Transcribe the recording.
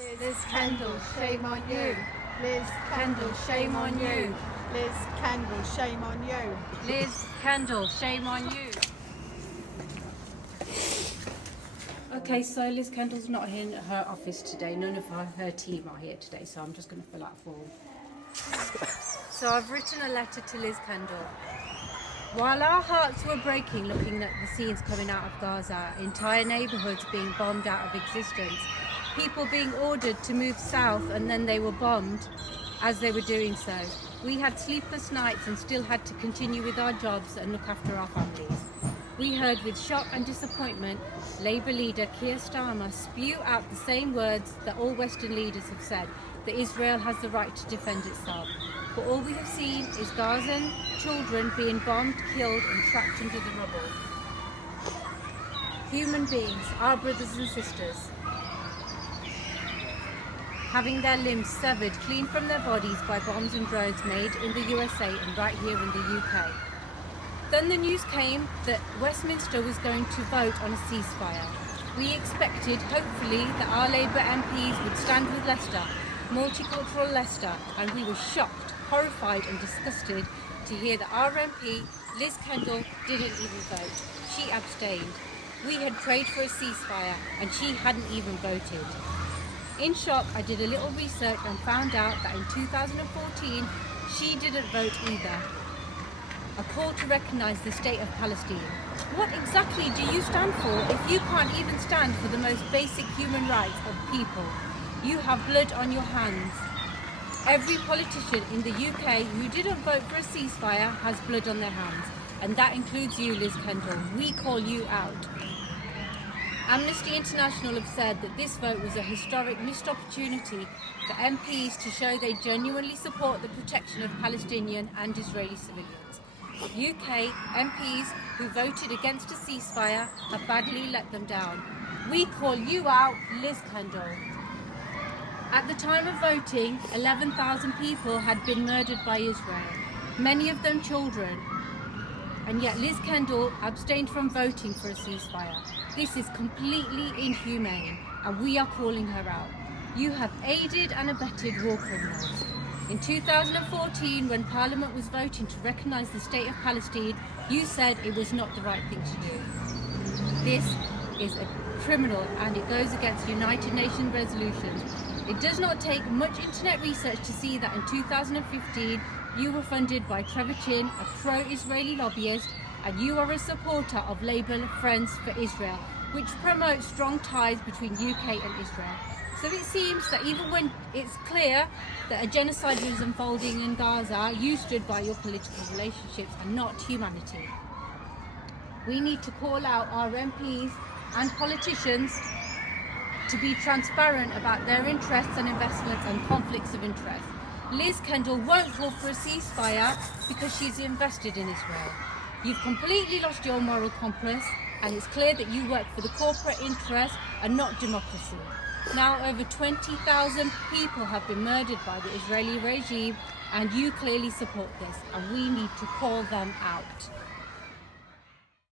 Liz Kendall, shame on you. Liz Kendall, shame on you. Liz Kendall, shame on you. Liz Kendall, shame on you. Okay, so Liz Kendall's not in her office today. None of her team are here today, so I'm just going to fill out a form. So I've written a letter to Liz Kendall. While our hearts were breaking looking at the scenes coming out of Gaza, entire neighbourhoods being bombed out of existence, people being ordered to move south and then they were bombed as they were doing so, we had sleepless nights and still had to continue with our jobs and look after our families. We heard with shock and disappointment Labour leader Keir Starmer spew out the same words that all Western leaders have said, that Israel has the right to defend itself. But all we have seen is Gazan children being bombed, killed and trapped under the rubble. Human beings, our brothers and sisters, having their limbs severed clean from their bodies by bombs and drones made in the USA and right here in the UK. Then the news came that Westminster was going to vote on a ceasefire. We expected, hopefully, that our Labour MPs would stand with Leicester, multicultural Leicester, and we were shocked, horrified and disgusted to hear that our MP, Liz Kendall, didn't even vote. She abstained. We had prayed for a ceasefire and she hadn't even voted. In shock, I did a little research and found out that in 2014, she didn't vote either. A call to recognise the state of Palestine. What exactly do you stand for if you can't even stand for the most basic human rights of people? You have blood on your hands. Every politician in the UK who didn't vote for a ceasefire has blood on their hands, and that includes you, Liz Kendall. We call you out. Amnesty International have said that this vote was a historic missed opportunity for MPs to show they genuinely support the protection of Palestinian and Israeli civilians. UK MPs who voted against a ceasefire have badly let them down. We call you out, Liz Kendall. At the time of voting, 11,000 people had been murdered by Israel, many of them children. And yet Liz Kendall abstained from voting for a ceasefire. This is completely inhumane, and we are calling her out. You have aided and abetted war criminals. In 2014, when Parliament was voting to recognise the state of Palestine, you said it was not the right thing to do. This is a criminal and it goes against United Nations resolutions. It does not take much internet research to see that in 2015 you were funded by Trevor Chin, a pro-Israeli lobbyist, and you are a supporter of Labour Friends for Israel, which promotes strong ties between UK and Israel. So it seems that even when it's clear that a genocide was unfolding in Gaza, you stood by your political relationships and not humanity. We need to call out our MPs and politicians to be transparent about their interests and investments and conflicts of interest. Liz Kendall won't call for a ceasefire because she's invested in Israel. You've completely lost your moral compass, and it's clear that you work for the corporate interest and not democracy. Now over 20,000 people have been murdered by the Israeli regime, and you clearly support this, and we need to call them out.